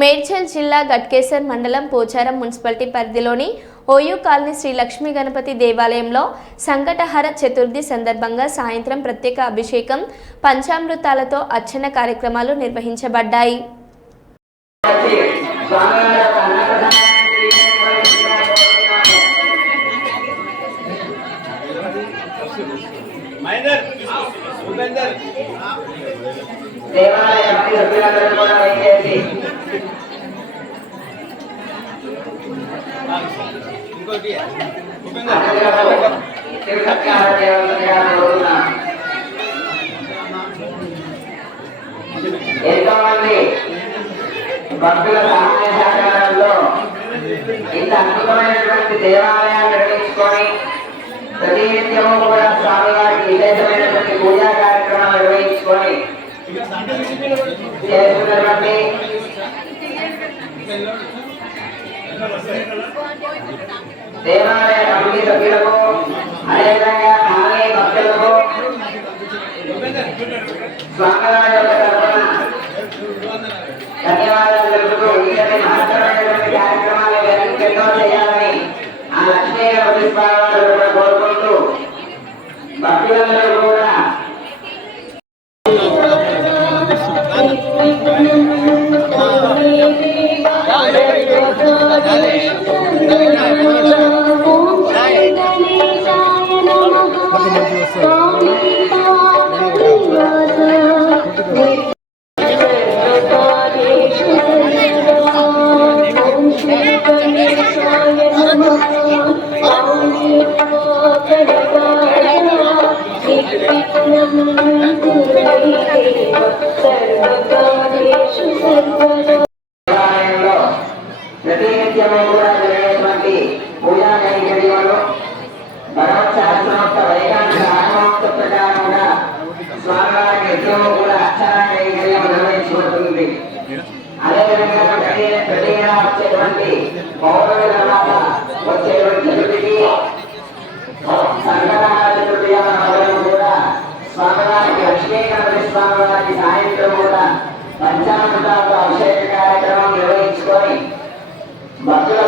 మేడ్చల్ జిల్లా గట్కేసర్ మండలం పోచారం మున్సిపాలిటీ పరిధిలోని ఓయూ కాలనీ శ్రీ లక్ష్మీ గణపతి దేవాలయంలో సంకటహర చతుర్థి సందర్భంగా సాయంత్రం ప్రత్యేక అభిషేకం పంచామృతాలతో అర్చన కార్యక్రమాలు నిర్వహించబడ్డాయి. దేవాలయ ఇంకోటి ఎంతో మంది భక్తుల సహాయ సహకారంలో ఇంత అద్భుతమైనటువంటి దేవాలయాన్ని నిర్మించుకొని ప్రతినిత్యము కూడా స్వామి స్వామివారికి విశేషమైనటువంటి పూజా కార్యక్రమాలు నిర్వహించుకొని చేస్తున్నటువంటి దేవాలయ కమిటీ సభ్యులకు అదేవిధంగా ఆలయ భక్తులకు స్వామివారి ప్రతినిత్యము కూడా జరిగేటువంటి పూజా నైవేద్యములు భగవత్ శాస్త్రోక్త వైకాంత ప్రకారంగా నిత్యము కూడా అర్చన నైవేద్యం నిర్వహించబడుతుంది అదేవిధంగా ప్రతి ప్రతి నెల వచ్చేటువంటి పౌర్ణమి తర్వాత వచ్చేటువంటి చతుర్థికి సంకటహార చతుర్థి అన్న మొదలు కూడా స్వామివారికి లక్ష్మీ గణపతి స్వామివారికి సాయంత్రం కూడా పంచామృతాలతో అభిషేక కార్యక్రమం నిర్వహించుకొని భక్తుల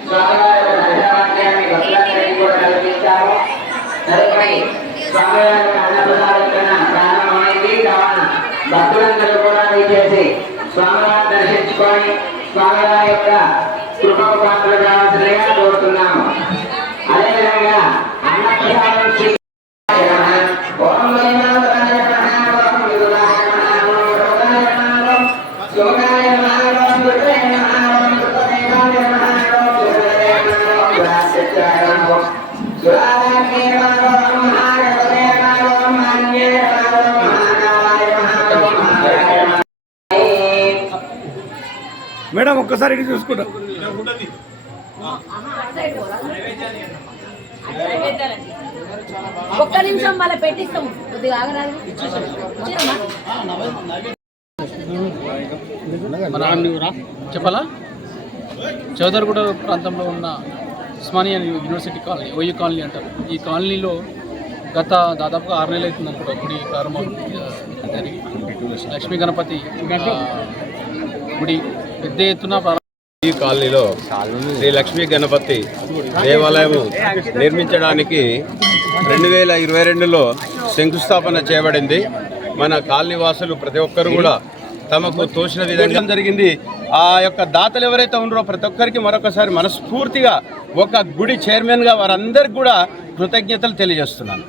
భక్తులందరూ కూడా చేసి స్వామివారిని దర్శించుకొని స్వామివారి యొక్క కృపకు పాత్రలు కావాల్సిందిగా కోరుతున్నాము. మేడం ఒక్కసారి ఇటు చూసుకుంటా. ఒక్క నిమిషం మళ్ళీ పెట్టిస్తాము. కొద్దిగా ఆగరాదు. చెప్పాలా? చౌదరిగూడ ప్రాంతంలో ఉన్న ఉస్మానియా యూనివర్సిటీ కాలనీ ఓయ్యి కాలనీ అంటారు. ఈ కాలనీలో గత దాదాపుగా ఆరు నెలలు అవుతుంది అనుకుంటా గుడి ప్రారంభం జరిగి లక్ష్మీ గణపతి గుడి పెద్ద ఎత్తున ఈ కాలనీలో శ్రీ లక్ష్మీ గణపతి దేవాలయం నిర్మించడానికి రెండు వేల ఇరవై రెండులో శంకుస్థాపన చేయబడింది. మన కాలనీ వాసులు ప్రతి ఒక్కరు కూడా తమకు తోచిన విధంగా జరిగింది. ఆ యొక్క దాతలు ఎవరైతే ఉన్నారో ప్రతి ఒక్కరికి మరొకసారి మనస్ఫూర్తిగా ఒక గుడి చైర్మన్గా వారందరికి కూడా కృతజ్ఞతలు తెలియజేస్తున్నాను.